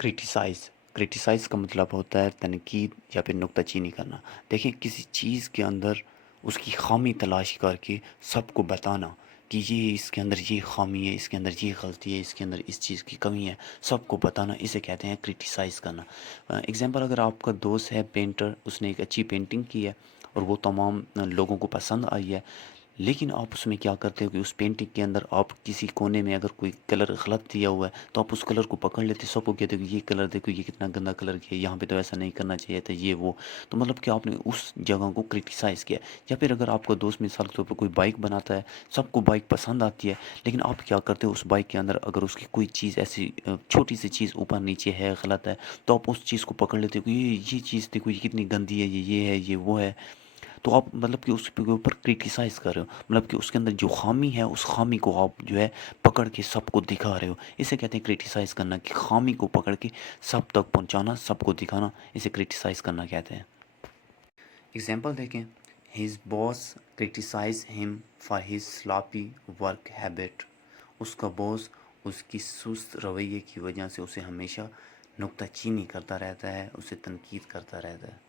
Criticise کا مطلب ہوتا ہے تنقید یا پھر نکتہ چینی کرنا. دیکھیں کسی چیز کے اندر اس کی خامی تلاش کر کے سب کو بتانا کہ یہ اس کے اندر یہ خامی ہے، اس کے اندر یہ غلطی ہے، اس کے اندر اس چیز کی کمی ہے، سب کو بتانا، اسے کہتے ہیں کرٹیسائز کرنا. اگزامپل اگر آپ کا دوست ہے پینٹر، اس نے ایک اچھی پینٹنگ کی ہے اور وہ تمام لوگوں کو پسند آئی ہے، لیکن آپ اس میں کیا کرتے ہو کہ اس پینٹنگ کے اندر آپ کسی کونے میں اگر کوئی کلر غلط دیا ہوا ہے تو آپ اس کلر کو پکڑ لیتے، سب کو کہتے ہو کہ یہ کلر دیکھو یہ کتنا گندا کلر کیا، یہاں پہ تو ایسا نہیں کرنا چاہیے تھا، یہ وہ. تو مطلب کہ آپ نے اس جگہ کو کرٹیسائز کیا. یا پھر اگر آپ کا دوست مثال کے طور پر کوئی بائک بناتا ہے، سب کو بائک پسند آتی ہے، لیکن آپ کیا کرتے ہو اس بائک کے اندر اگر اس کی کوئی چیز ایسی چھوٹی سی چیز اوپر نیچے ہے، غلط ہے، تو آپ اس چیز کو پکڑ لیتے ہو کہ یہ چیز دیکھو یہ کتنی گندی ہے، یہ ہے یہ وہ ہے. تو آپ مطلب کہ اس کے اوپر کرٹیسائز کر رہے ہو، مطلب کہ اس کے اندر جو خامی ہے اس خامی کو آپ جو ہے پکڑ کے سب کو دکھا رہے ہو. اسے کہتے ہیں کرٹیسائز کرنا، کہ خامی کو پکڑ کے سب تک پہنچانا، سب کو دکھانا، اسے کرٹیسائز کرنا کہتے ہیں. اگزامپل دیکھیں. ہز باس کرٹیسائز ہم فار ہز سلاپی ورک ہیبٹ. اس کا باس اس کی سست رویے کی وجہ سے اسے ہمیشہ نکتہ چینی کرتا رہتا ہے، اسے تنقید کرتا رہتا ہے.